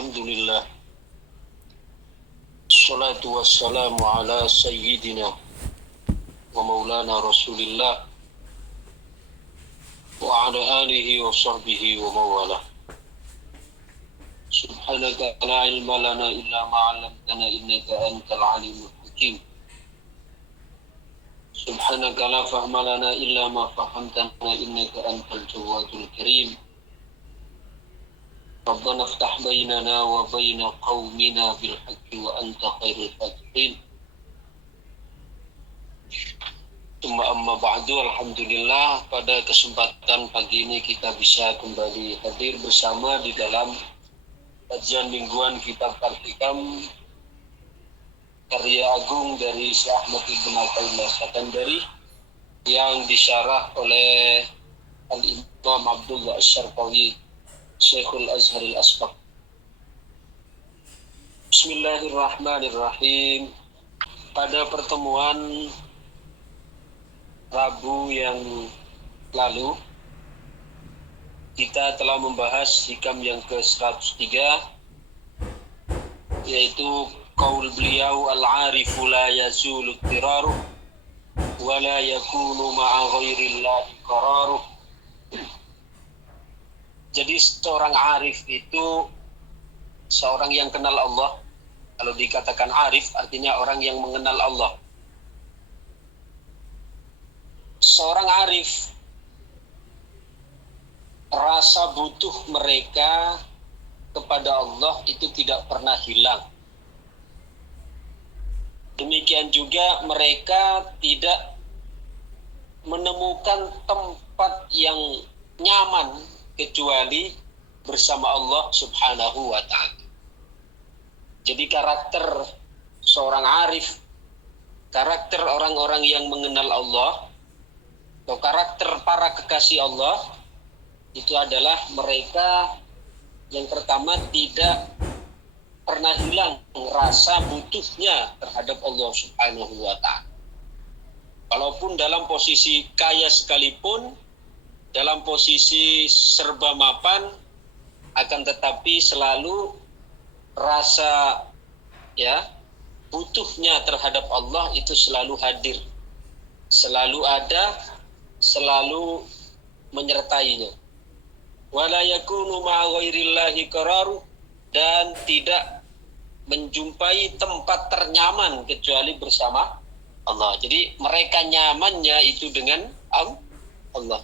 Alhamdulillah. Salatu wassalamu ala sayyidina wa maulana Rasulillah wa ala alihi wa sahbihi wa mawala. Subhanaka la ilma lana illa ma 'allamtana innaka antal alimul hakim. Subhanaka la fahma lana illa ma fahamtana innaka antal jawadul karim. Rabbana iftah bainana wa baina qaumina bil haqqi wa anta khairul fatihin. Amma ba'du, alhamdulillah pada kesempatan pagi ini kita bisa kembali hadir bersama di dalam kajian mingguan kitab Al-Hikam karya agung dari Syekh Ahmad Ibn Athaillah Sakandari yang disyarah oleh Al-Imam Abdullah Asy-Syarqawi Syekhul Azhar Al-Asbaq. Bismillahirrahmanirrahim. Pada pertemuan Rabu yang lalu kita telah membahas hikam yang ke-103, yaitu qaul beliau al-arifu la yazulu tiraruh wa la yakunu ma'a ghairillahi qararuh. Jadi seorang arif itu seorang yang kenal Allah. Kalau dikatakan arif artinya orang yang mengenal Allah. Seorang arif, rasa butuh mereka kepada Allah itu tidak pernah hilang. Demikian juga mereka tidak menemukan tempat yang nyaman kecuali bersama Allah Subhanahu wa ta'ala. Jadi karakter seorang arif, karakter orang-orang yang mengenal Allah, atau karakter para kekasih Allah, itu adalah mereka yang pertama tidak pernah hilang rasa butuhnya terhadap Allah Subhanahu wa ta'ala. Walaupun dalam posisi kaya sekalipun, dalam posisi serba mapan, akan tetapi selalu rasa butuhnya terhadap Allah itu selalu hadir, selalu ada, selalu menyertainya. Wala yakunu ma'a ghairillahi qararu, dan tidak menjumpai tempat ternyaman kecuali bersama Allah. Jadi mereka nyamannya itu dengan Allah,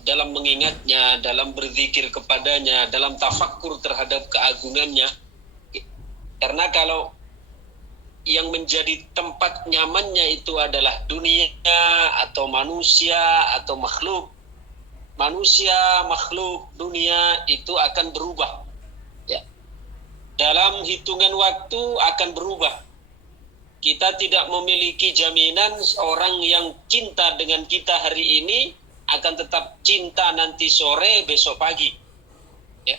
dalam mengingatnya, dalam berzikir kepadanya, dalam tafakkur terhadap keagungannya. Karena kalau yang menjadi tempat nyamannya itu adalah dunia atau manusia atau makhluk, manusia, makhluk, dunia itu akan berubah. Ya. Dalam hitungan waktu akan berubah. Kita tidak memiliki jaminan orang yang cinta dengan kita hari ini akan tetap cinta nanti sore, besok pagi. Ya.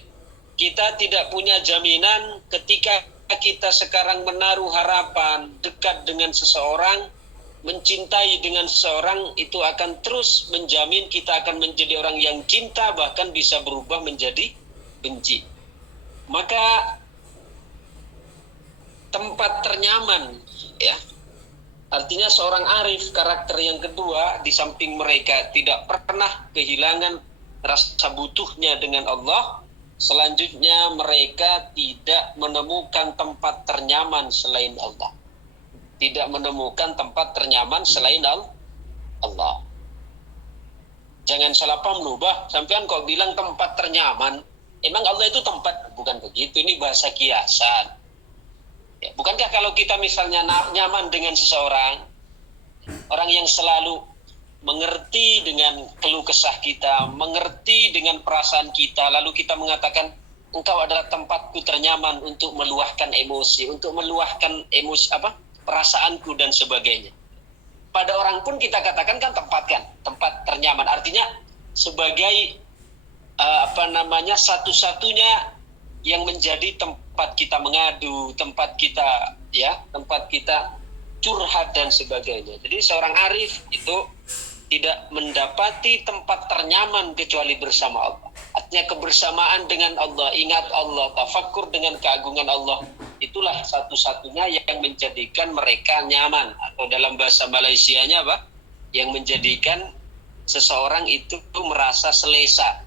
Kita tidak punya jaminan ketika kita sekarang menaruh harapan dekat dengan seseorang, mencintai dengan seseorang, itu akan terus menjamin kita akan menjadi orang yang cinta, bahkan bisa berubah menjadi benci. Maka tempat ternyaman, ya, artinya seorang arif, karakter yang kedua, di samping mereka tidak pernah kehilangan rasa butuhnya dengan Allah, selanjutnya mereka tidak menemukan tempat ternyaman selain Allah. Tidak menemukan tempat ternyaman selain Allah. Jangan salah paham loh, sampean kok bilang tempat ternyaman, emang Allah itu tempat? Bukan begitu, ini bahasa kiasan. Ya, bukankah kalau kita misalnya nyaman dengan seseorang, orang yang selalu mengerti dengan keluh kesah kita, mengerti dengan perasaan kita, lalu kita mengatakan, engkau adalah tempatku ternyaman untuk meluahkan emosi, untuk meluahkan emosi perasaanku dan sebagainya. Pada orang pun kita katakan tempat ternyaman, artinya sebagai satu-satunya yang menjadi tempat kita mengadu, tempat kita curhat dan sebagainya. Jadi seorang arif itu tidak mendapati tempat ternyaman kecuali bersama Allah. artinya kebersamaan dengan Allah, ingat Allah, tafakkur dengan keagungan Allah. Itulah satu-satunya yang menjadikan mereka nyaman, atau dalam bahasa Malaysianya apa? Yang menjadikan seseorang itu merasa selesa.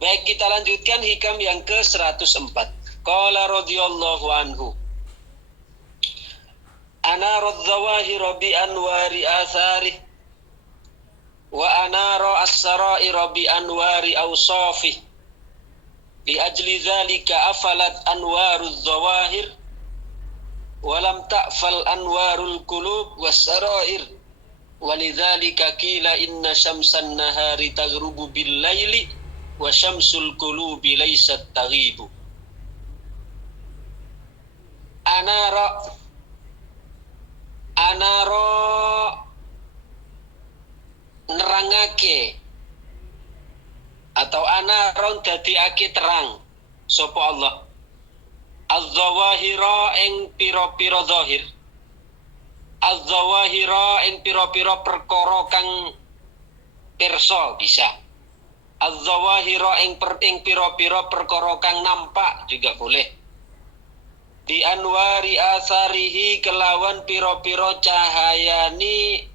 Baik, kita lanjutkan hikam yang ke-104. Qala radhiyallahu anhu. Ana radh-dhawahira bi anwari atharih wa anara as-sara'ira bi anwari awsafih. Li ajli dzalika afalat anwaruz zawahir wa lam ta'fal anwarul qulub was-sara'ir. Walidzalika qila inna syamsan nahari taghrubu bil laili wa syamsul qulubi laysat taghibu. Anara nerangake atau anaron dadiake terang sapa Allah az-zawahira ing pira-pira zahir, az-zawahira ing pira-pira perkara kang pirsa bisa, az-zawahira ing pira-pira perkara kang nampak juga boleh, di anwari asarihi kelawan pira-pira cahayani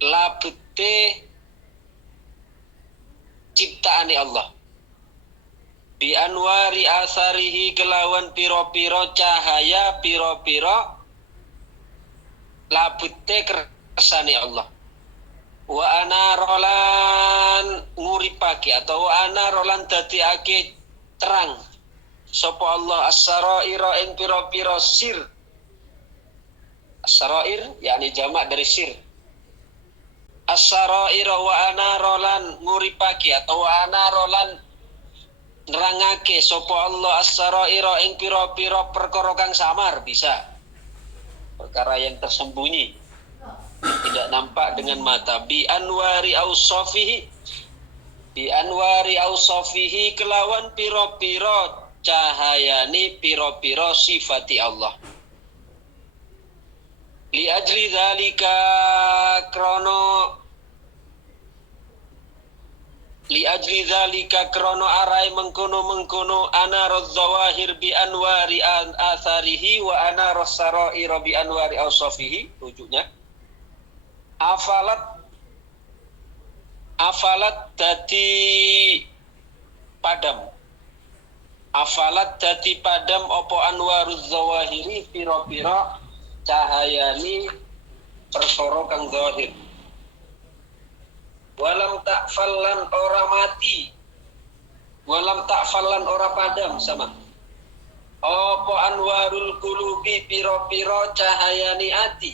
labete ciptaane Allah. Bi anwari asarihi kelawan pira-pira cahaya pira-pira labete kersane Allah. Wa ana rolan nguripake atau wa ana rolan dadiake terang sapa Allah as-saraira ing pira-pira sir. As-sarair yakni jamak dari sir. As-saraira wa ana rolan nguripake atau wa ana rolan nerangake sapa Allah as-saraira ing pira-pira perkara kang samar bisa. Perkara yang tersembunyi, tidak nampak dengan mata. Bi anwari awsafihi kelawan pira-pira cahayani pira-pira sifati Allah. Li ajli dzalika krono arai mengkono ana razzawahir bi anwari atharihi wa ana rassaraira bi anwari awsafihi. Rujuknya afalat dadi padam opo anwaruz zawahiri pira-pira cahayani perkara kang zahir. Walam ta'fallan ora padam sama opo anwarul qulubi pira-pira cahayani ati.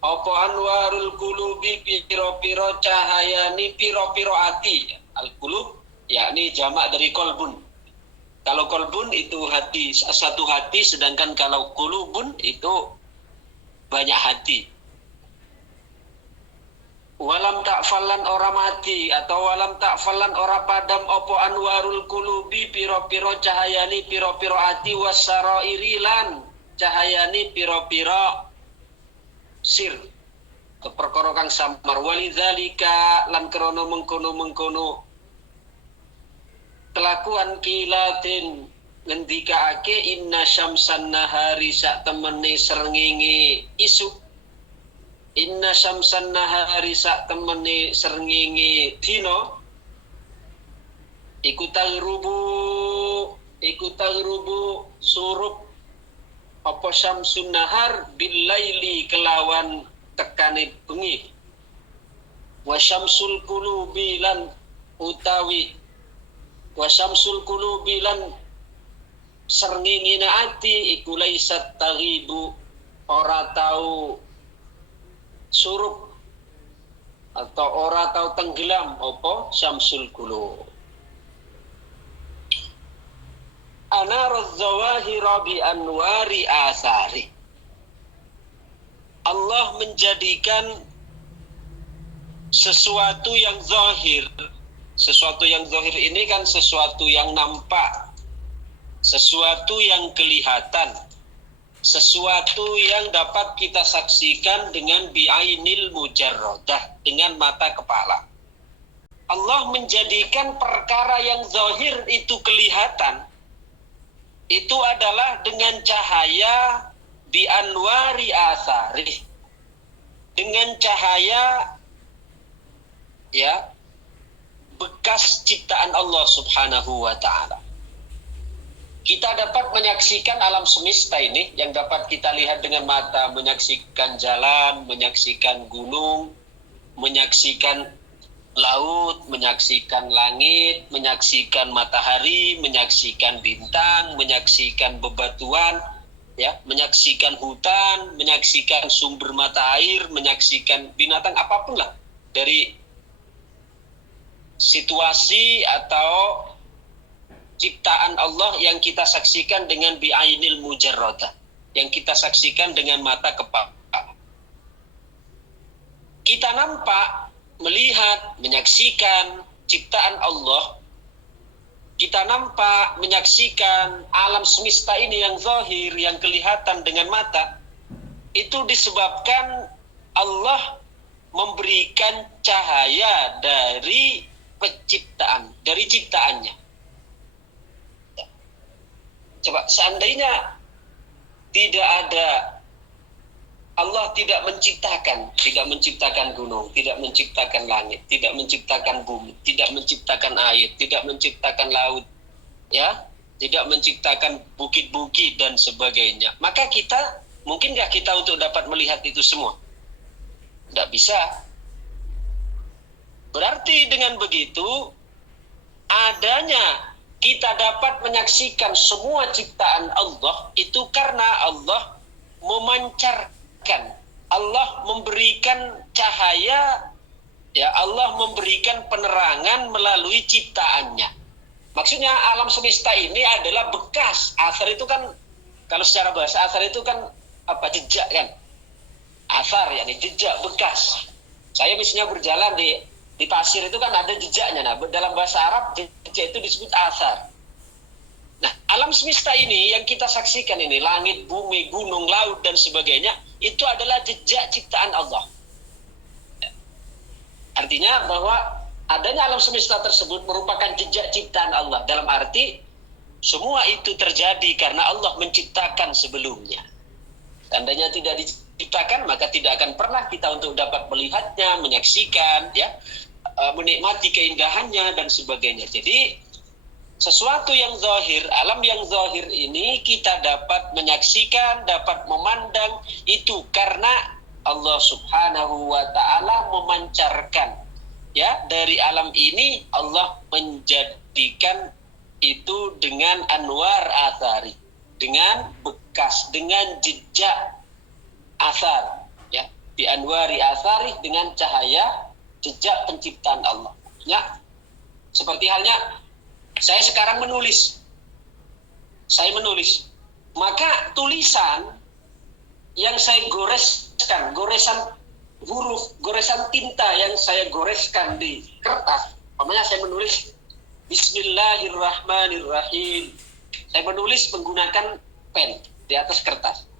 Opo anwarul qulubi pira-pira cahayani pira-pira ati. Al-qulub yakni jamak dari kolbun. Kalau kolbun itu hati, satu hati, sedangkan kalau qulubun itu banyak hati. Walam ta'fallan ora mati atau walam ta'fallan ora padam opo anwarul qulubi pira-pira cahayani pira-pira ati wasarairi lan cahayani pira-pira sir perkara kang samar. Walidzalika lan krana mengkono kelakuan kilatin ngendikaake inna syamsan nahari sak temene srengenge isuk. Inna syamsan nahari sak temene srengenge dina iku tagrubu surup apa syamsun nahar billaili kelawan tekane bengi. Wa syamsul qulubi lan srengenge ati iku laisat taghibu ora tau surup atau ora tau tenggelam apa syamsul qulub. Anaruz zawahira bi anwari asari. Allah menjadikan sesuatu yang zahir ini kan sesuatu yang nampak, sesuatu yang kelihatan. sesuatu yang dapat kita saksikan dengan bi'ainil mujarradah, dengan mata kepala. Allah menjadikan perkara yang zahir itu kelihatan, itu adalah dengan cahaya bi anwari asari, dengan cahaya ya bekas ciptaan Allah Subhanahu wa ta'ala. Kita dapat menyaksikan alam semesta ini yang dapat kita lihat dengan mata, menyaksikan jalan, menyaksikan gunung, menyaksikan laut, menyaksikan langit, menyaksikan matahari, menyaksikan bintang, menyaksikan bebatuan, ya, menyaksikan hutan, menyaksikan sumber mata air, menyaksikan binatang apapun lah, dari situasi atau ciptaan Allah yang kita saksikan dengan bi'ainil mujarradah, yang kita saksikan dengan mata kepala. Kita nampak, melihat, menyaksikan ciptaan Allah. Kita nampak, menyaksikan alam semesta ini yang zahir, yang kelihatan dengan mata. Itu disebabkan Allah memberikan cahaya dari penciptaan, dari ciptaannya. Coba seandainya tidak ada, Allah tidak menciptakan gunung, tidak menciptakan langit, tidak menciptakan bumi, tidak menciptakan air, tidak menciptakan laut, ya, tidak menciptakan bukit-bukit dan sebagainya. Maka kita, mungkinkah kita untuk dapat melihat itu semua? Tidak bisa. Berarti dengan begitu, adanya kita dapat menyaksikan semua ciptaan Allah itu karena Allah memancarkan, Allah memberikan cahaya, ya, Allah memberikan penerangan melalui ciptaannya. Maksudnya alam semesta ini adalah bekas. Asar itu kan, kalau secara bahasa asar itu kan apa, jejak kan? Asar, yakni jejak, bekas. Saya misalnya berjalan di pasir itu kan ada jejaknya. Nah, dalam bahasa Arab jejak itu disebut asar. Nah, alam semesta ini yang kita saksikan ini, langit, bumi, gunung, laut dan sebagainya, itu adalah jejak ciptaan Allah. Artinya bahwa adanya alam semesta tersebut merupakan jejak ciptaan Allah, dalam arti semua itu terjadi karena Allah menciptakan sebelumnya. Seandainya tidak diciptakan, maka tidak akan pernah kita untuk dapat melihatnya, menyaksikan, ya, menikmati keindahannya dan sebagainya. Jadi sesuatu yang zahir, alam yang zahir ini kita dapat menyaksikan, dapat memandang itu karena Allah Subhanahu wa ta'ala memancarkan, ya, dari alam ini Allah menjadikan itu dengan anwar athari, dengan bekas, dengan jejak asar, ya, di anwari asari, dengan cahaya jejak penciptaan Allah. Ya, seperti halnya saya sekarang menulis, maka tulisan yang saya goreskan, goresan huruf, goresan tinta yang saya goreskan di kertas, umpamanya saya menulis Bismillahirrahmanirrahim, saya menulis menggunakan pen di atas kertas,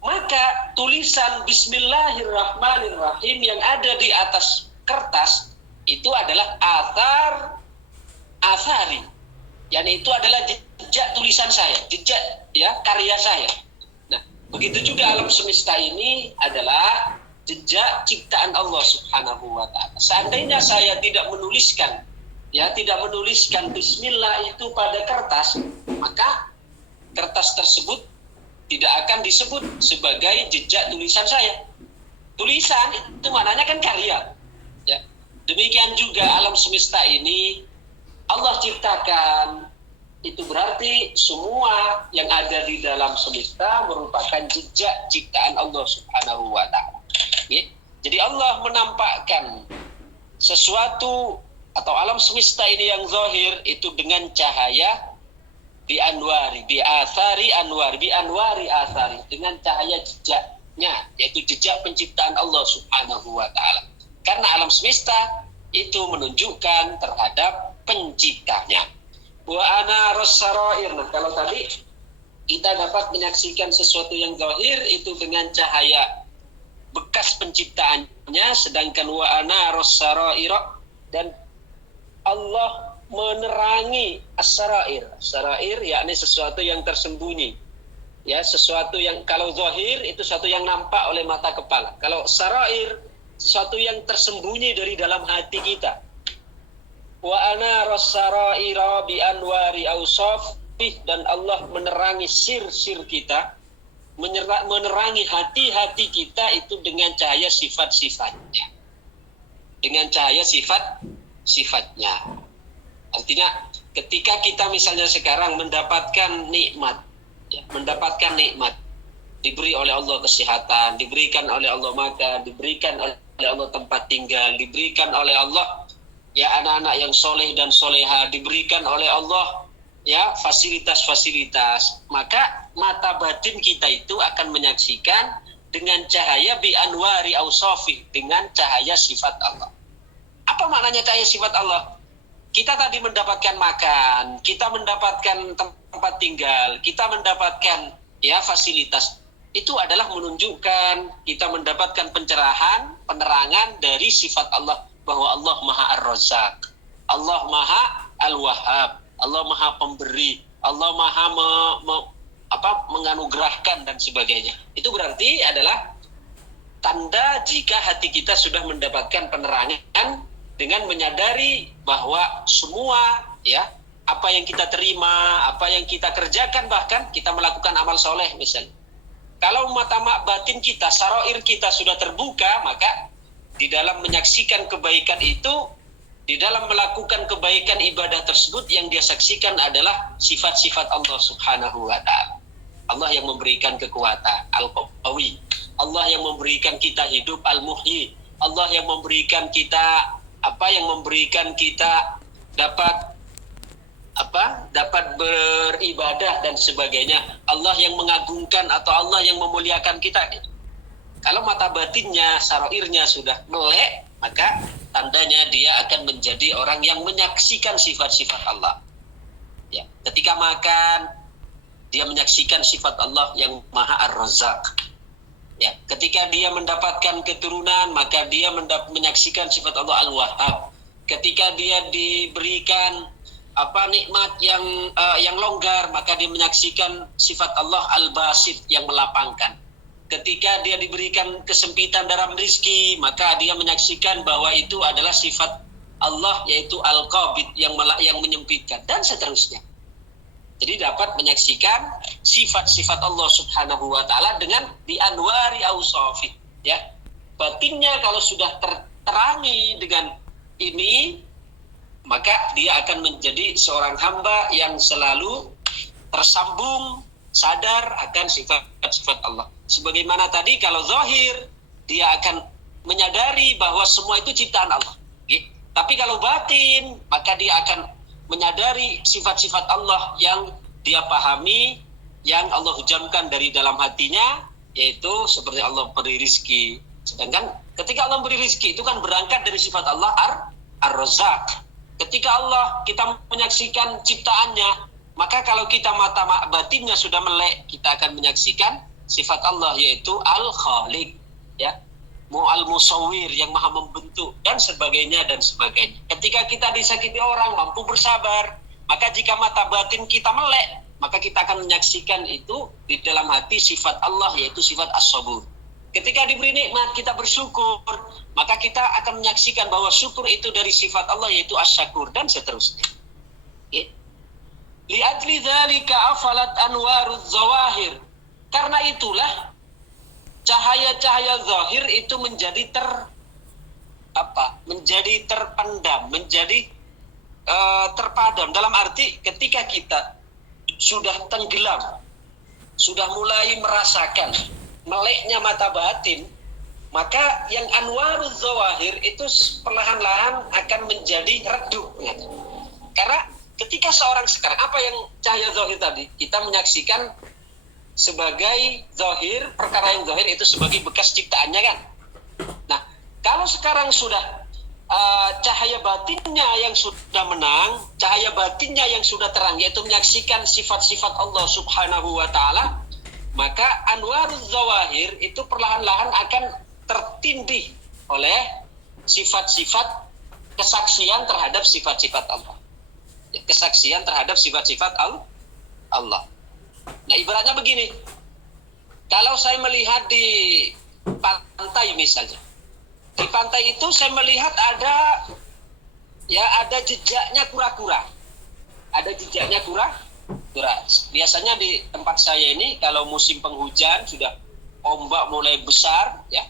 maka tulisan Bismillahirrahmanirrahim yang ada di atas kertas itu adalah asari, yakni itu adalah jejak tulisan saya, jejak, ya, karya saya. Nah, begitu juga alam semesta ini adalah jejak ciptaan Allah Subhanahu wa ta'ala. Seandainya saya tidak menuliskan, ya, tidak menuliskan Bismillah itu pada kertas, maka kertas tersebut tidak akan disebut sebagai jejak tulisan saya. Tulisan itu maknanya kan karya. Ya. Demikian juga alam semesta ini Allah ciptakan, itu berarti semua yang ada di dalam semesta merupakan jejak ciptaan Allah Subhanahu wa ta'ala. Jadi Allah menampakkan sesuatu atau alam semesta ini yang zahir itu dengan cahaya bi anwari asari, dengan cahaya jejaknya, yaitu jejak penciptaan Allah Subhanahu wa ta'ala. Karena alam semesta itu menunjukkan terhadap penciptanya. Wa ana rassarair. Nah, kalau tadi Kita dapat menyaksikan sesuatu yang zahir itu dengan cahaya bekas penciptaannya, sedangkan wa anaros saraira, dan Allah menerangi as-sarair. Sarair yakni sesuatu yang tersembunyi. Ya, sesuatu yang kalau zahir itu sesuatu yang nampak oleh mata kepala. Kalau sarair sesuatu yang tersembunyi dari dalam hati kita. Wa anaros saraira bi anwari awsafih, dan Allah menerangi sir-sir kita, menerangi hati-hati kita itu dengan cahaya sifat-sifatnya. Dengan cahaya sifat-sifatnya. Artinya ketika kita misalnya sekarang mendapatkan nikmat, ya, diberi oleh Allah kesehatan, diberikan oleh Allah makan, diberikan oleh Allah tempat tinggal, diberikan oleh Allah ya anak-anak yang soleh dan soleha, diberikan oleh Allah ya fasilitas-fasilitas, maka mata batin kita itu akan menyaksikan dengan cahaya bi anwari ausofi, dengan cahaya sifat Allah. Apa maknanya cahaya sifat Allah? Kita tadi mendapatkan makan, kita mendapatkan tempat tinggal, kita mendapatkan ya fasilitas. Itu adalah menunjukkan kita mendapatkan pencerahan, penerangan dari sifat Allah, bahwa Allah Maha Ar-Razzaq, Allah Maha Al-Wahhab, Allah Maha Pemberi, Allah Maha menganugerahkan dan sebagainya. Itu berarti adalah tanda jika hati kita sudah mendapatkan penerangan dengan menyadari bahwa semua ya apa yang kita terima, apa yang kita kerjakan, bahkan kita melakukan amal soleh misalnya. Kalau mata batin kita, sarair kita sudah terbuka, maka di dalam menyaksikan kebaikan itu, di dalam melakukan kebaikan ibadah tersebut, yang dia saksikan adalah sifat-sifat Allah Subhanahu wa Ta'ala. Allah yang memberikan kekuatan, Al-Qawi. Allah yang memberikan kita hidup, Al-Muhyi. Allah yang memberikan kita yang memberikan kita dapat beribadah dan sebagainya. Allah yang mengagungkan atau Allah yang memuliakan kita. Kalau mata batinnya, sarairnya sudah melek, maka tandanya dia akan menjadi orang yang menyaksikan sifat-sifat Allah. Ya, ketika makan, dia menyaksikan sifat Allah yang Maha Ar-Razzaq. Ya, ketika dia mendapatkan keturunan, maka dia menyaksikan sifat Allah Al-Wahhab. Ketika dia diberikan nikmat yang longgar, maka dia menyaksikan sifat Allah Al-Basit yang melapangkan. Ketika dia diberikan kesempitan dalam rizki, maka dia menyaksikan bahwa itu adalah sifat Allah, yaitu Al-Qabid yang menyempitkan, dan seterusnya. Jadi dapat menyaksikan sifat-sifat Allah Subhanahu wa Ta'ala dengan di anwari ausofi. Ya, batinnya kalau sudah terterangi dengan ini, maka dia akan menjadi seorang hamba yang selalu tersambung, sadar akan sifat-sifat Allah. Sebagaimana tadi, kalau zahir, dia akan menyadari bahwa semua itu ciptaan Allah. Tapi kalau batin, maka dia akan menyadari sifat-sifat Allah yang dia pahami, yang Allah hujamkan dari dalam hatinya, yaitu seperti Allah beri rizki. Sedangkan ketika Allah beri rizki, itu kan berangkat dari sifat Allah Ar-Razzaq. Ketika Allah kita menyaksikan ciptaannya, maka kalau kita mata batinnya sudah melek, kita akan menyaksikan sifat Allah, yaitu Al-Khaliq, ya, Al-Musawwir, yang maha membentuk, dan sebagainya dan sebagainya. Ketika kita disakiti orang, mampu bersabar, maka jika mata batin kita melek, maka kita akan menyaksikan itu di dalam hati sifat Allah, yaitu sifat As-Sabur. Ketika diberi nikmat, kita bersyukur, maka kita akan menyaksikan bahwa syukur itu dari sifat Allah, yaitu As-Syakur, dan seterusnya. Li'ajli dzalika afalat anwaruz zawahir. Karena itulah cahaya-cahaya zahir itu menjadi terpendam, menjadi terpadam. Dalam arti ketika kita sudah tenggelam, sudah mulai merasakan meleknya mata batin, maka yang anwaruz zawahir itu perlahan-lahan akan menjadi redup. Karena ketika seorang sekarang, apa yang cahaya zahir tadi? Kita menyaksikan sebagai zahir, perkara yang zahir itu sebagai bekas ciptaannya kan. Nah, kalau sekarang sudah cahaya batinnya yang sudah menang, cahaya batinnya yang sudah terang, yaitu menyaksikan sifat-sifat Allah Subhanahu wa Ta'ala, maka anwaruz zawahir itu perlahan-lahan akan tertindih oleh sifat-sifat kesaksian terhadap sifat-sifat Allah. Kesaksian terhadap sifat-sifat Allah. Nah, ibaratnya begini. Kalau saya melihat di pantai misalnya, di pantai itu saya melihat ada jejaknya kura-kura. Ada jejaknya kura-kura. Biasanya di tempat saya ini kalau musim penghujan sudah ombak mulai besar, ya.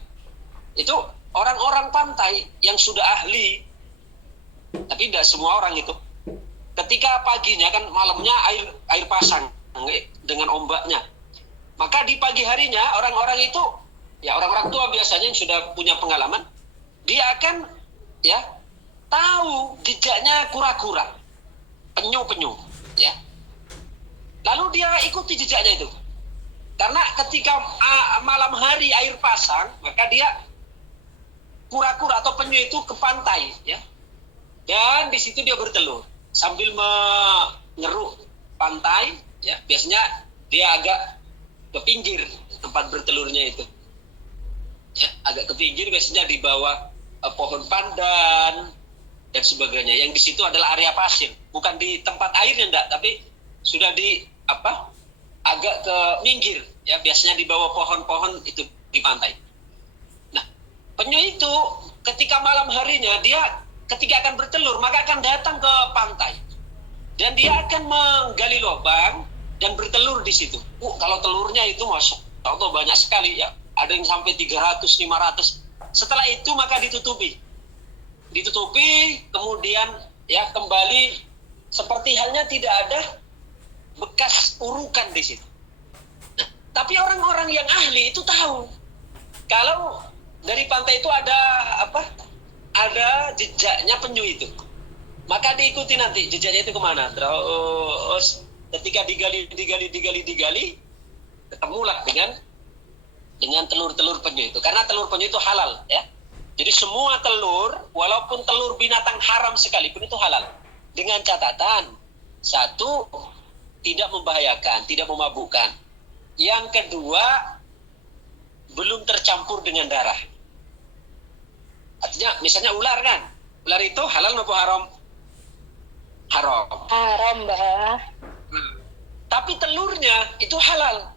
Itu orang-orang pantai yang sudah ahli, tapi tidak semua orang itu. Ketika paginya kan malamnya air pasang dengan ombaknya. Maka di pagi harinya orang-orang itu, ya orang-orang tua biasanya yang sudah punya pengalaman, dia akan tahu jejaknya kura-kura, penyu-penyu, ya. Lalu dia ikuti jejaknya itu. Karena ketika malam hari air pasang, maka dia kura-kura atau penyu itu ke pantai, ya. Dan di situ dia bertelur sambil mengeruk pantai, ya. Biasanya dia agak ke pinggir tempat bertelurnya itu, ya, agak ke pinggir, biasanya di bawah pohon pandan dan sebagainya. Yang di situ adalah area pasir, bukan di tempat airnya enggak, tapi sudah di agak ke pinggir, ya, biasanya di bawah pohon-pohon itu di pantai. Nah, penyu itu ketika malam harinya dia ketika akan bertelur maka akan datang ke pantai dan dia akan menggali lubang dan bertelur di situ. Kalau telurnya itu Masya Allah banyak sekali, ya. Ada yang sampai 300, 500. Setelah itu maka ditutupi, kemudian ya kembali seperti halnya tidak ada bekas urukan di situ. Nah, tapi orang-orang yang ahli itu tahu kalau dari pantai itu ada jejaknya penyu itu. Maka diikuti nanti jejaknya itu kemana. Terus ketika digali, ketemulah dengan telur-telur penyu itu. Karena telur penyu itu halal, ya. Jadi semua telur, walaupun telur binatang haram sekalipun itu halal. Dengan catatan, satu, tidak membahayakan, tidak memabukkan. Yang kedua, belum tercampur dengan darah. Artinya, misalnya ular kan, ular itu halal maupun haram? Haram. Haram, Mbah. Tapi telurnya itu halal.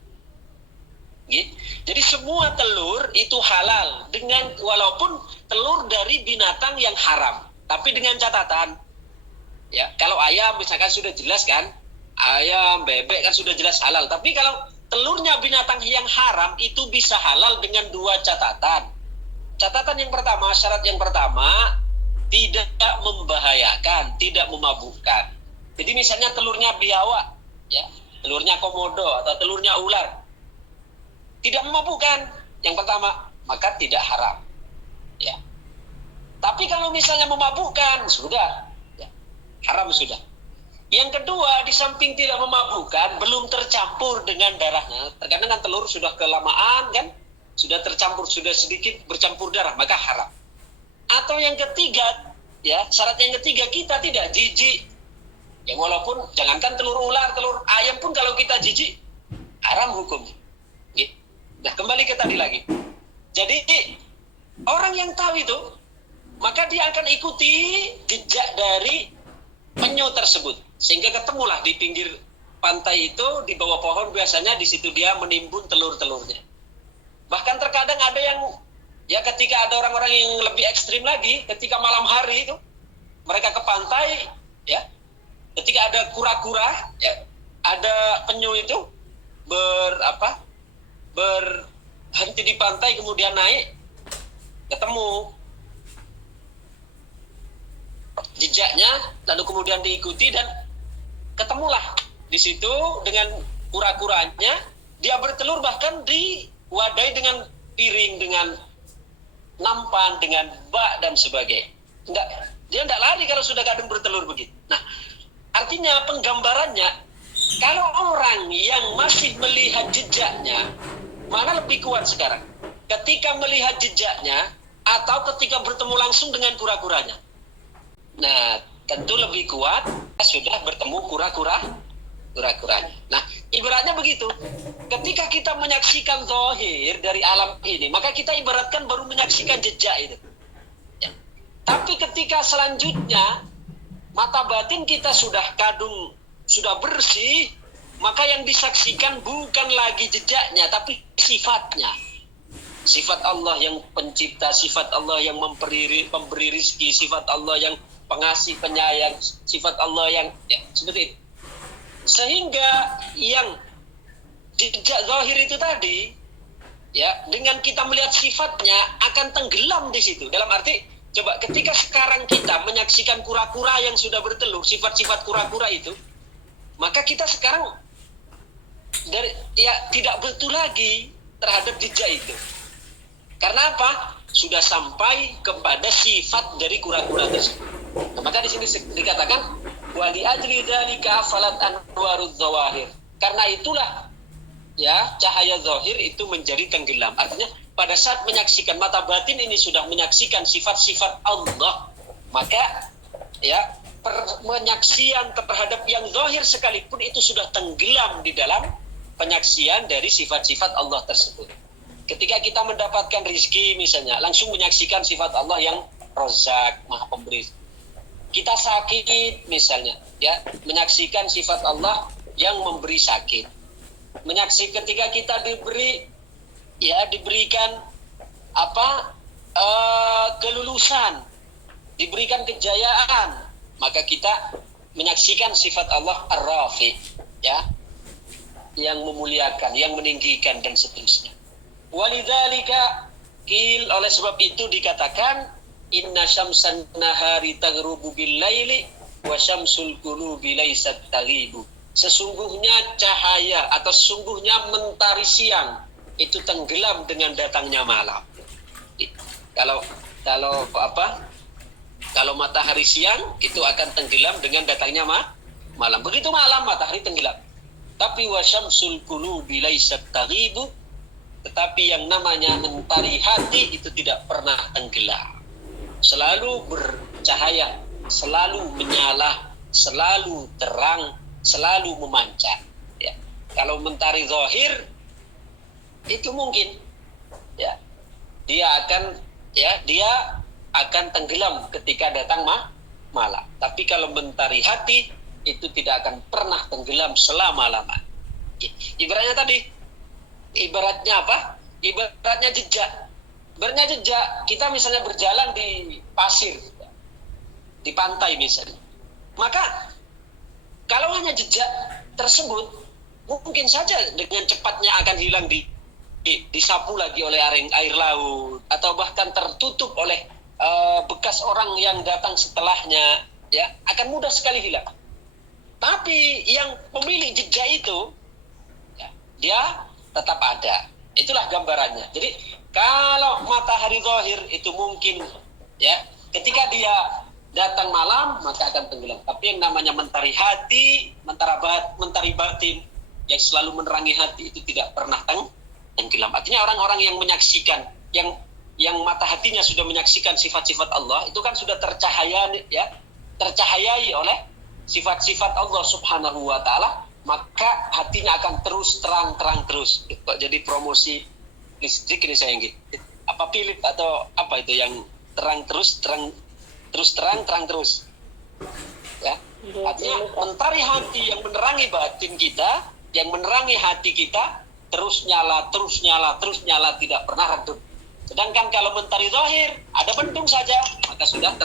Jadi semua telur itu halal dengan walaupun telur dari binatang yang haram. Tapi dengan catatan, ya, kalau ayam misalkan sudah jelas kan, ayam, bebek kan sudah jelas halal. Tapi kalau telurnya binatang yang haram itu bisa halal dengan dua catatan. Catatan yang pertama, syarat yang pertama, tidak membahayakan, tidak memabukkan. Jadi misalnya telurnya biawak, ya, telurnya komodo atau telurnya ular, tidak memabukkan. Yang pertama, maka tidak haram, ya. Tapi kalau misalnya memabukkan, sudah, ya, haram sudah. Yang kedua, di samping tidak memabukkan, belum tercampur dengan darahnya. Terkadang kan telur sudah kelamaan kan, sudah tercampur, sudah sedikit bercampur darah, maka haram. Atau yang ketiga, ya, syarat yang ketiga, kita tidak jijik. Ya walaupun jangankan telur ular, telur ayam pun kalau kita jijik, haram hukumnya. Gitu. Nah, kembali ke tadi lagi. Jadi orang yang tahu itu, maka dia akan ikuti jejak dari penyu tersebut, sehingga ketemulah di pinggir pantai itu, di bawah pohon, biasanya di situ dia menimbun telur-telurnya. Bahkan terkadang ada yang, ya, ketika ada orang-orang yang lebih ekstrim lagi, ketika malam hari itu mereka ke pantai, ya, ketika ada kura-kura, ya, ada penyu itu berhenti di pantai, kemudian naik, ketemu jejaknya, lalu kemudian diikuti dan ketemulah di situ dengan kura-kuranya. Dia bertelur bahkan diwadai dengan piring, dengan nampan, dengan bak dan sebagainya. Dia tidak lari kalau sudah kadung bertelur begitu. Nah, artinya penggambarannya, kalau orang yang masih melihat jejaknya, mana lebih kuat sekarang? Ketika melihat jejaknya, atau ketika bertemu langsung dengan kura-kuranya. Nah, tentu lebih kuat sudah bertemu kura-kuranya. Nah, ibaratnya begitu. Ketika kita menyaksikan zahir dari alam ini, maka kita ibaratkan baru menyaksikan jejak itu. Ya. Tapi ketika selanjutnya mata batin kita sudah kadung, sudah bersih, maka yang disaksikan bukan lagi jejaknya, tapi sifatnya. Sifat Allah yang pencipta, sifat Allah yang pemberi rezeki, sifat Allah yang pengasih penyayang, sifat Allah yang seperti itu. Sehingga yang jejak zahir itu tadi, ya, dengan kita melihat sifatnya akan tenggelam di situ. Dalam arti, coba ketika sekarang kita menyaksikan kura-kura yang sudah bertelur, sifat-sifat kura-kura itu, maka kita sekarang tidak betul lagi terhadap jejak itu. Karena apa? Sudah sampai kepada sifat dari kura-kura tersebut. Nah, maka di sini dikatakan wali ajli dzalika afalat anwaruz zawahir. Karena itulah ya cahaya zahir itu menjadi tenggelam. Artinya pada saat menyaksikan mata batin ini sudah menyaksikan sifat-sifat Allah, maka ya penyaksian terhadap yang zahir sekalipun itu sudah tenggelam di dalam penyaksian dari sifat-sifat Allah tersebut. Ketika kita mendapatkan rizki misalnya, langsung menyaksikan sifat Allah yang Razzaq, Maha Pemberi. Kita sakit misalnya, ya, menyaksikan sifat Allah yang memberi sakit. Menyaksikan ketika kita diberikan kelulusan, diberikan kejayaan, maka kita menyaksikan sifat Allah Ar-Rafi, ya, yang memuliakan, yang meninggikan dan seterusnya. Walidzalika oleh sebab itu dikatakan inna syamsan nahari taghrubu bil laili wa syamsul qulubi laysat taghibu. Sesungguhnya cahaya atau sesungguhnya mentari siang itu tenggelam dengan datangnya malam. Kalau matahari siang itu akan tenggelam dengan datangnya malam. Begitu malam matahari tenggelam. Tapi wa syamsul qulubi laysat taghibu, tetapi yang namanya mentari hati itu tidak pernah tenggelam. Selalu bercahaya, selalu menyala, selalu terang, selalu memancar. Ya. Kalau mentari zahir itu mungkin, ya, dia akan tenggelam ketika datang malam. Tapi kalau mentari hati itu tidak akan pernah tenggelam selama-lamanya. Ibaratnya tadi, ibaratnya apa? Ibaratnya jejak. Ibaratnya jejak, kita misalnya berjalan di pasir, di pantai misalnya. Maka kalau hanya jejak tersebut, mungkin saja dengan cepatnya akan hilang disapu lagi oleh air laut, atau bahkan tertutup oleh bekas orang yang datang setelahnya, ya, akan mudah sekali hilang. Tapi yang pemilik jejak itu, ya, dia tetap ada. Itulah gambarannya. Jadi kalau matahari zahir itu mungkin, ya, ketika dia datang malam maka akan tenggelam. Tapi yang namanya mentari hati, mentari batin yang selalu menerangi hati itu tidak pernah tenggelam. Artinya orang-orang yang menyaksikan, yang mata hatinya sudah menyaksikan sifat-sifat Allah, itu kan sudah tercahayai oleh sifat-sifat Allah Subhanahu wa taala, maka hatinya akan terus terang terus. Kok jadi promosi listrik ini saya gitu. Apa Philip atau apa itu yang terang terus. Ya. Artinya mentari hati yang menerangi batin kita, yang menerangi hati kita terus nyala, tidak pernah redup. Sedangkan kalau mentari zahir, ada bendung saja, maka sudah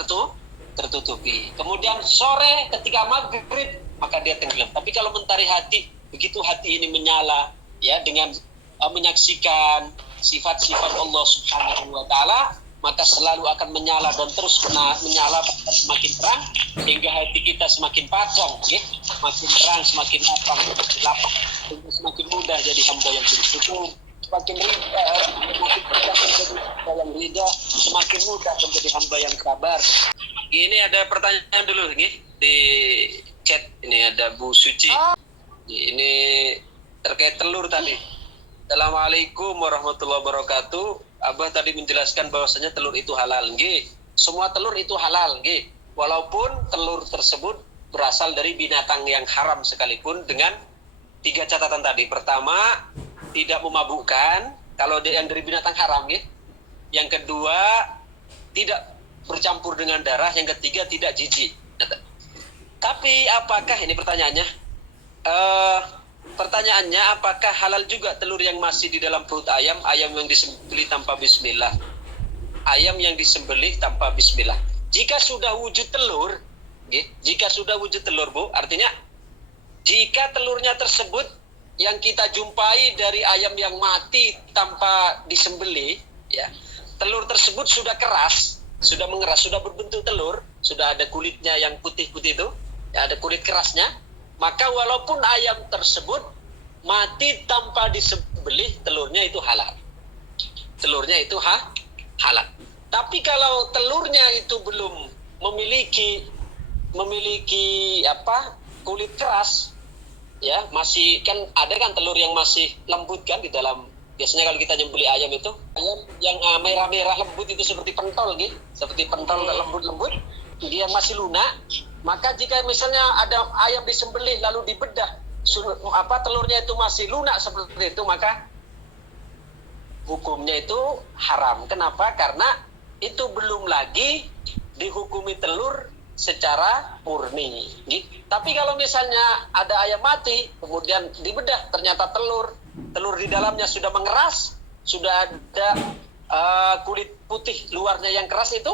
tertutupi. Kemudian sore ketika maghrib, maka dia tenggelam. Tapi kalau mentari hati, begitu hati ini menyala, ya, dengan menyaksikan sifat-sifat Allah Subhanahu wa taala, maka selalu akan menyala dan terus menyala semakin terang hingga hati kita semakin pacong, ya, semakin terang, semakin lapang, semakin mudah jadi hamba yang bersyukur, semakin mudah semakin mudah menjadi hamba yang sabar. Ini ada pertanyaan dulu nih di chat, ini ada Bu Suci. Ini terkait telur tadi. Assalamualaikum warahmatullahi wabarakatuh. Abah tadi menjelaskan bahwasanya telur itu halal, nggih. Semua telur itu halal, nggih. Walaupun telur tersebut berasal dari binatang yang haram sekalipun dengan 3 catatan tadi. Pertama, tidak memabukkan kalau yang dari binatang haram, nggih. Yang kedua, tidak bercampur dengan darah. Yang ketiga, tidak jijik. Tapi apakah ini pertanyaannya? Pertanyaannya, apakah halal juga telur yang masih di dalam perut ayam yang disembelih tanpa bismillah? Ayam yang disembelih tanpa bismillah. Jika sudah wujud telur, jika sudah wujud telur, Bu, artinya jika telurnya tersebut yang kita jumpai dari ayam yang mati tanpa disembelih, ya, telur tersebut sudah keras, sudah mengeras, sudah berbentuk telur, sudah ada kulitnya yang putih-putih itu, ya, ada kulit kerasnya, maka walaupun ayam tersebut mati tanpa disembelih, telurnya itu halal. Telurnya itu halal. Tapi kalau telurnya itu belum memiliki kulit keras, ya, masih kan ada kan telur yang masih lembut kan di dalam. Biasanya kalau kita nyembelih ayam itu, ayam yang merah-merah lembut itu seperti pentol, gitu. Seperti pentol lembut-lembut, dia masih lunak. Maka jika misalnya ada ayam disembelih lalu dibedah, telurnya itu masih lunak seperti itu, maka hukumnya itu haram. Kenapa? Karena itu belum lagi dihukumi telur secara murni. Gitu. Tapi kalau misalnya ada ayam mati, kemudian dibedah, ternyata telur di dalamnya sudah mengeras, sudah ada kulit putih luarnya yang keras itu,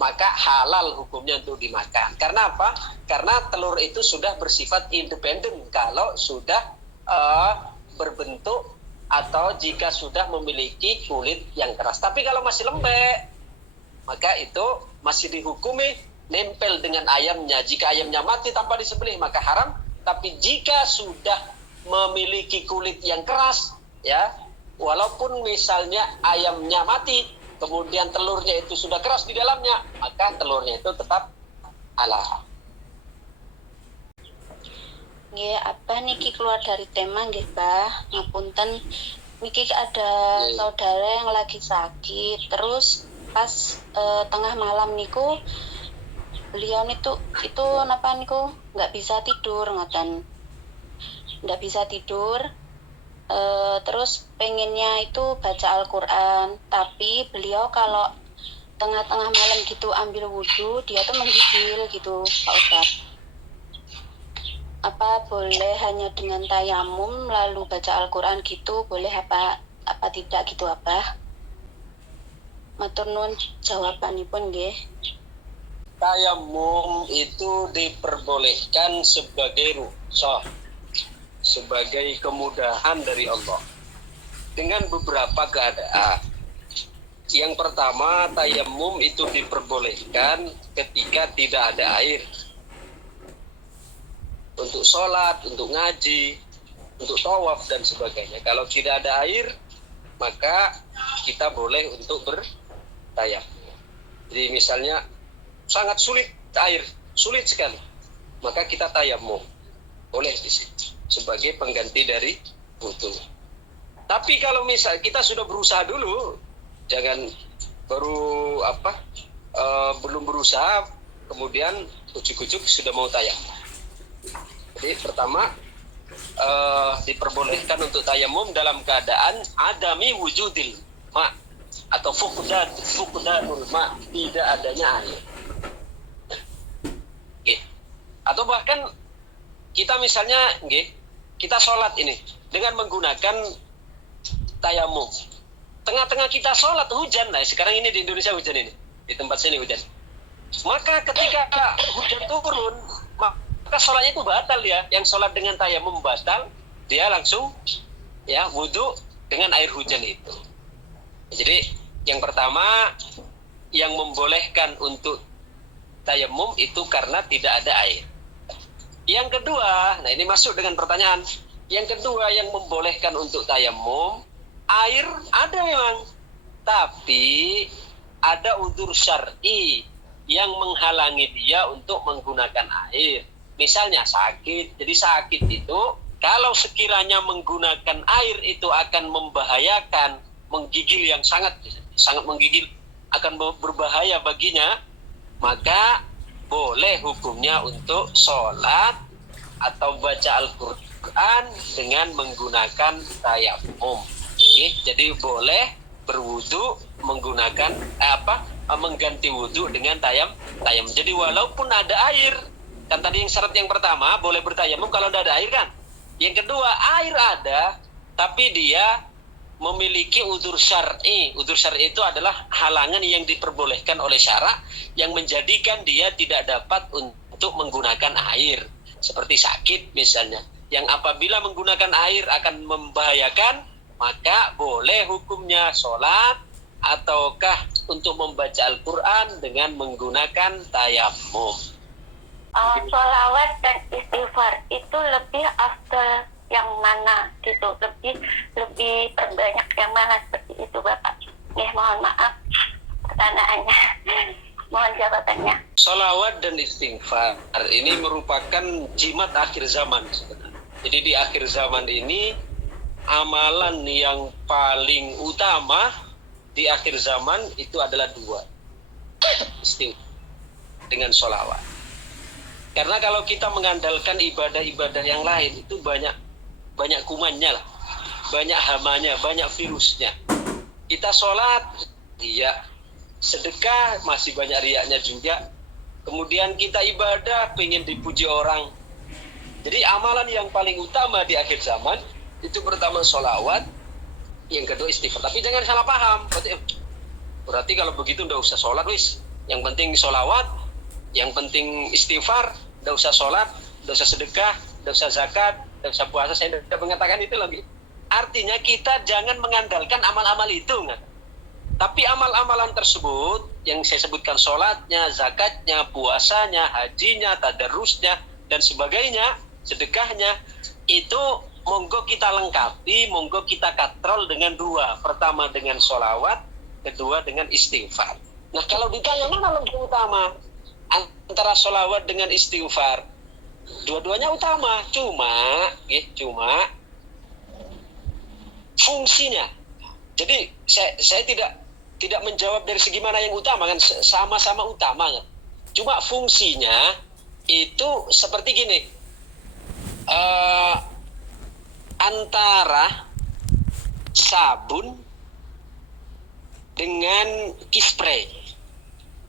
maka halal hukumnya untuk dimakan. Karena apa? Karena telur itu sudah bersifat independen kalau sudah berbentuk atau jika sudah memiliki kulit yang keras. Tapi kalau masih lembek, maka itu masih dihukumi nempel dengan ayamnya. Jika ayamnya mati tanpa disembelih, maka haram. Tapi jika sudah memiliki kulit yang keras, ya, walaupun misalnya ayamnya mati, kemudian telurnya itu sudah keras di dalamnya, maka telurnya itu tetap halal. Nggih, apa niki keluar dari tema nggih, Bah. Ngapunten, niki ada saudara yang lagi sakit, terus pas tengah malam niku beliau itu napa niku nggak bisa tidur, ngaten. Nggak bisa tidur. Terus pengennya itu baca Al-Quran, tapi beliau kalau tengah-tengah malam gitu ambil wudhu, dia tuh menggigil gitu, Pak Ustadz. Apa boleh hanya dengan tayamum lalu baca Al-Quran gitu, boleh apa tidak gitu, apa? Matur nuwun jawabanipun nggih. Tayamum itu diperbolehkan sebagai rukhsah, sebagai kemudahan dari Allah dengan beberapa keadaan. Yang pertama, tayamum itu diperbolehkan ketika tidak ada air, untuk sholat, untuk ngaji, untuk tawaf dan sebagainya. Kalau tidak ada air, maka kita boleh untuk bertayamum. Jadi misalnya sangat sulit air, sulit sekali, maka kita tayamum, boleh di situ sebagai pengganti dari wudu. Tapi kalau misal kita sudah berusaha dulu, jangan baru belum berusaha kemudian ujuk-ujuk sudah mau tayamum. Jadi pertama diperbolehkan untuk tayamum dalam keadaan adami wujudil ma atau fuqdanul ma, tidak adanya air. Atau bahkan kita misalnya kita sholat ini dengan menggunakan tayamum. Tengah-tengah kita sholat hujan, nah sekarang ini di Indonesia hujan ini, di tempat sini hujan. Maka ketika hujan turun, maka sholatnya itu batal ya. Yang sholat dengan tayamum batal, dia langsung ya wudu dengan air hujan itu. Jadi yang pertama yang membolehkan untuk tayamum itu karena tidak ada air. Yang kedua, nah ini masuk dengan pertanyaan. Yang kedua yang membolehkan untuk tayamum, air ada memang, tapi ada udzur syar'i yang menghalangi dia untuk menggunakan air. Misalnya sakit, jadi sakit itu kalau sekiranya menggunakan air itu akan membahayakan, menggigil yang sangat sangat menggigil, akan berbahaya baginya, maka boleh hukumnya untuk sholat atau baca Al-Quran dengan menggunakan tayamum. Jadi boleh berwudu menggunakan mengganti wudu dengan tayamum. Jadi walaupun ada air, kan tadi yang syarat yang pertama boleh bertayamum kalau tidak ada air kan. Yang kedua, air ada tapi dia memiliki udzur syar'i. Udzur syar'i itu adalah halangan yang diperbolehkan oleh syara yang menjadikan dia tidak dapat untuk menggunakan air. Seperti sakit misalnya, yang apabila menggunakan air akan membahayakan, maka boleh hukumnya sholat ataukah untuk membaca Al-Quran dengan menggunakan tayamum. Sholawat dan istighfar itu lebih afdal yang mana gitu, lebih perbanyak yang mana seperti itu Bapak? Mohon maaf pertanyaannya. Mohon jawabannya. Sholawat dan istighfar ini merupakan jimat akhir zaman sebenarnya. Jadi di akhir zaman ini amalan yang paling utama di akhir zaman itu adalah dua, istighfar dengan sholawat. Karena kalau kita mengandalkan ibadah-ibadah yang lain itu banyak kumannya lah, banyak hamanya, banyak virusnya. Kita sholat, iya. Sedekah, masih banyak riaknya juga. Kemudian kita ibadah, pengen dipuji orang. Jadi amalan yang paling utama di akhir zaman itu pertama sholawat, yang kedua istighfar. Tapi jangan salah paham. Berarti kalau begitu nggak usah sholat, wis. Yang penting sholawat, yang penting istighfar, nggak usah sholat, nggak usah sedekah, nggak usah zakat, nggak usah puasa. Saya tidak mengatakan itu lagi. Artinya kita jangan mengandalkan amal-amal itu, nggak? Tapi amal-amalan tersebut yang saya sebutkan, sholatnya, zakatnya, puasanya, hajinya, tadarusnya, dan sebagainya, sedekahnya, itu monggo kita lengkapi, monggo kita katrol dengan dua. Pertama dengan sholawat, kedua dengan istighfar. Nah kalau ditanya mana lebih utama antara sholawat dengan istighfar, dua-duanya utama, cuma fungsinya. Jadi saya tidak menjawab dari segi mana yang utama, kan sama-sama utama kan. Cuma fungsinya itu seperti gini, antara sabun dengan kispray.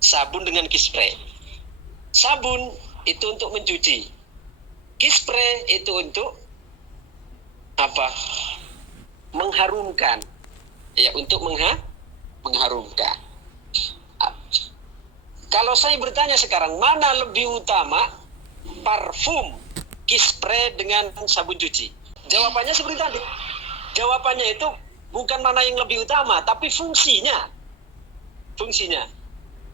Sabun dengan kispray. Sabun itu untuk mencuci, kispray itu untuk apa? Mengharumkan. Ya, untuk mengharumkan. Kalau saya bertanya sekarang, mana lebih utama parfum, kispray dengan sabun cuci? Jawabannya seperti tadi. Jawabannya itu bukan mana yang lebih utama, tapi fungsinya. Fungsinya.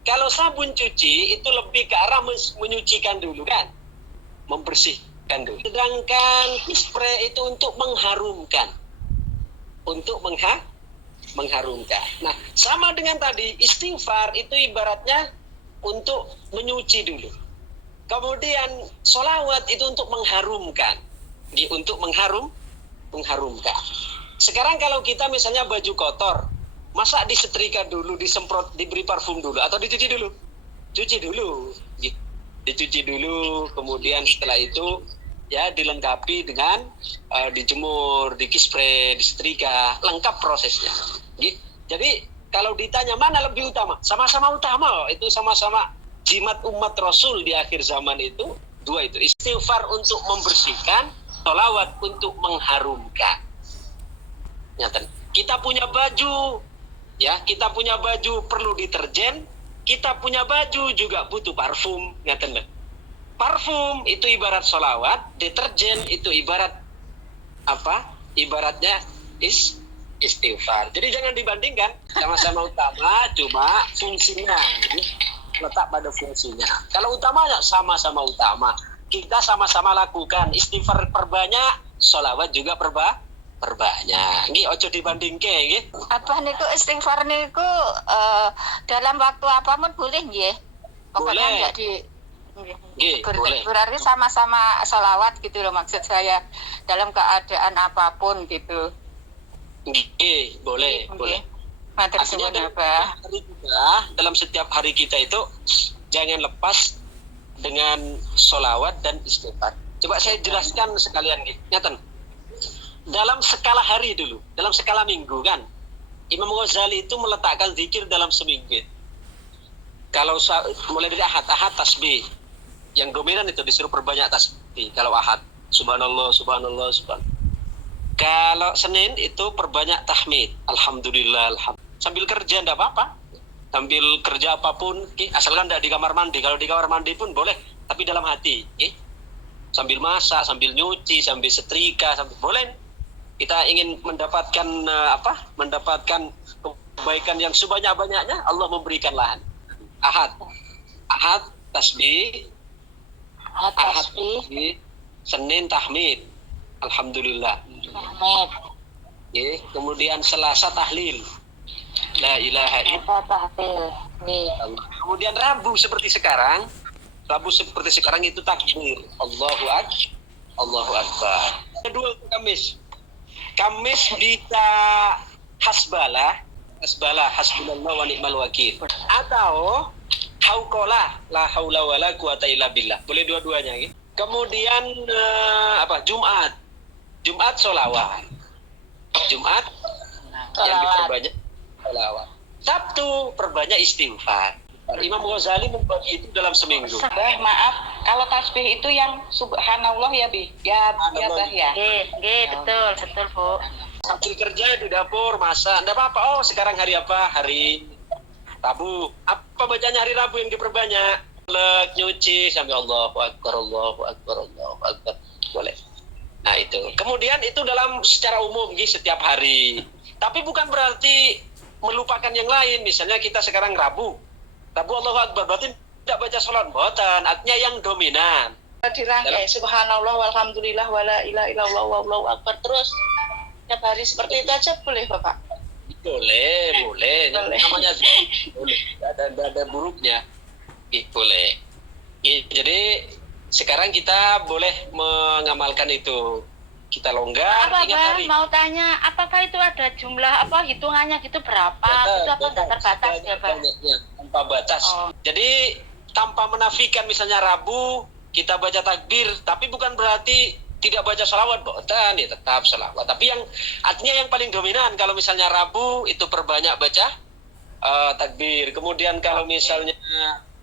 Kalau sabun cuci itu lebih ke arah menyucikan dulu kan, membersihkan dulu. Sedangkan kispray itu untuk mengharumkan, untuk mengharumkan. Nah, sama dengan tadi, istighfar itu ibaratnya untuk menyuci dulu. Kemudian sholawat itu untuk mengharumkan, untuk mengharumkan. Sekarang kalau kita misalnya baju kotor, masa disetrika dulu, disemprot, diberi parfum dulu, atau dicuci dulu? Cuci dulu, dicuci dulu, kemudian setelah itu ya dilengkapi dengan dijemur, dikispray, disetrika, lengkap prosesnya. Jadi kalau ditanya mana lebih utama, sama-sama utama. Itu sama-sama jimat umat Rasul di akhir zaman itu dua itu, istighfar untuk membersihkan, sholawat untuk mengharumkan. Nyata. Kita punya baju, ya kita punya baju perlu deterjen, kita punya baju juga butuh parfum, nyata. Parfum itu ibarat sholawat, deterjen itu ibarat apa? Ibaratnya istighfar. Jadi jangan dibandingkan, sama-sama utama, cuma fungsinya letak pada fungsinya. Kalau utamanya sama-sama utama, kita sama-sama lakukan istighfar perbanyak, sholawat juga perbanyak. Nggih, ojo dibandingke nggih. Apa niku istighfar niku dalam waktu apapun boleh nggih? Pokoknya enggak di boleh. Berarti sama-sama sholawat gitu loh maksud saya, dalam keadaan apapun gitu. Boleh. Artinya dalam setiap hari kita itu jangan lepas dengan sholawat dan istighfar. Coba saya jelaskan sekalian nih, nyatan. Dalam skala hari dulu, dalam skala minggu kan, Imam Ghazali itu meletakkan zikir dalam seminggu. Kalau mulai dari ahad tasbih, yang dominan itu disuruh perbanyak tasbih. Kalau ahad, subhanallah, subhanallah, subhanallah. Kalau Senin itu perbanyak tahmid, alhamdulillah, alhamdulillah. Sambil kerja enggak apa-apa. Sambil kerja apapun, asalkan tidak di kamar mandi. Kalau di kamar mandi pun boleh, tapi dalam hati. Sambil masak, sambil nyuci, sambil setrika, sambil boleh. Kita ingin mendapatkan mendapatkan kebaikan yang sebanyak-banyaknya, Allah memberikan lahan. Ahad tasbih, Senin tahmid, alhamdulillah. Kemudian Selasa tahlil, la ilaha illallah. Kemudian Rabu seperti sekarang itu takbir, Allahu akbar. Kedua Kamis bisa hasbalah, hasbunallah wa ni'mal wakil, atau hauqalah, la haula wala quwata illa billah. Boleh dua-duanya gitu. Kemudian Jumat sholawat. Jumat yang diperbanyak sholawat. Sabtu perbanyak istighfar. Imam Ghazali membagi itu dalam seminggu. Maaf, kalau tasbih itu yang subhanallah ya, Bi? Ya, Bah ya. Betul, Bu. Sambil kerja di dapur, masak, enggak apa-apa. Oh, sekarang hari apa? Hari Rabu. Apa bacanya hari Rabu yang diperbanyak? Nyuci sambil Allahu akbar, Allahu akbar, Allahu akbar. Boleh. Nah, itu. Kemudian itu dalam secara umum setiap hari. Tapi bukan berarti melupakan yang lain. Misalnya kita sekarang Rabu Allahu akbar, berarti tidak baca sholat botan, artinya yang dominan. Dirangkai subhanallah walhamdulillah wala ilaha illallah wallahu akbar terus setiap hari seperti itu aja boleh, Bapak? Boleh. Namanya boleh. Ada buruknya. Boleh. Jadi sekarang kita boleh mengamalkan itu. Kita longgar, ingat hari. Mau tanya, apakah itu ada jumlah hitungannya gitu berapa? Itu apa enggak terbatas ya, Pak? Tanpa batas. Jadi tanpa menafikan misalnya Rabu kita baca takbir, tapi bukan berarti tidak baca sholawat, botan ya tetap sholawat. Tapi yang artinya yang paling dominan kalau misalnya Rabu itu perbanyak baca takbir. Kemudian kalau misalnya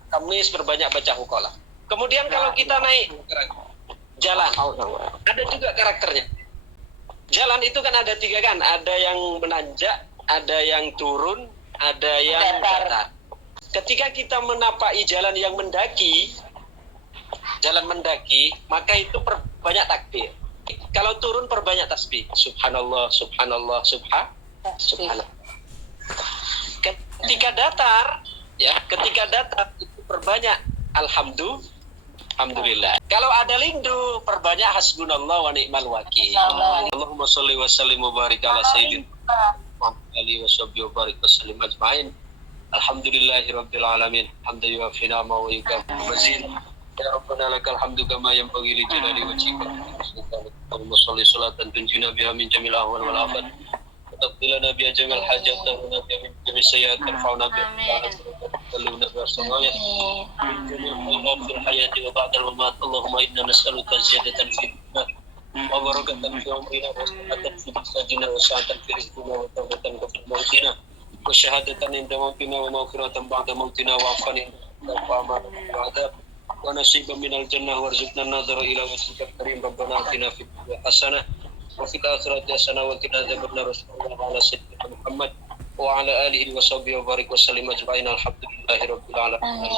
Kamis perbanyak baca huqalah. Kemudian kalau kita naik jalan, ada juga karakternya. Jalan itu kan ada 3 kan, ada yang menanjak, ada yang turun, ada yang datar. Ketika kita menapai jalan yang mendaki, maka itu perbanyak takbir. Kalau turun perbanyak tasbih, subhanallah, subhanallah, subhanallah. Ketika datar itu perbanyak alhamdulillah. Kalau ada lindu, perbanyak hasbunallah wa ni'mal wakil. Allahumma sholli wa sallim wa barik ala sayyidina Muhammad alihi wa sahbihi wa barik wa sallim ajma'in. Alhamdulillahirabbil alamin. Hamdan yuwaffi ni'amahu wa yukafi mazid. Ya Rabbana lakal hamdu kama yanbaghi li jalali wajhika. Allahumma sholli salatan tunjina biha min jamil ahwal wal afat. Taqbilana biha jamil hajat wa biha min jamil sayyi'at tarfa'una biha. Allahumma wassallallahu min jamil khairat fil hayati wa ba'dal mamat. Allahumma inna nas'aluka ziyadatan fid dunya wa barakatan fi umrina wa sa'atan fi sajina wa sa'atan fi rizqina wa tawbatan fi mautina wa syahadatan inda mautina wa maghfiratan ba'da mautina wa afwan inda fa'aman ba'da wa nasiban minal jannah warzuqna an-nadhara ila wajhikal karim. Rabbana atina fid dunya hasanah wa fil akhirati hasanah wa qina adzabannar. Sallallahu ala sayyidina Muhammad wa ala alihi wa sahbihi wa barik wa sallim ajma'in. Alhamdulillahirabbil alamin.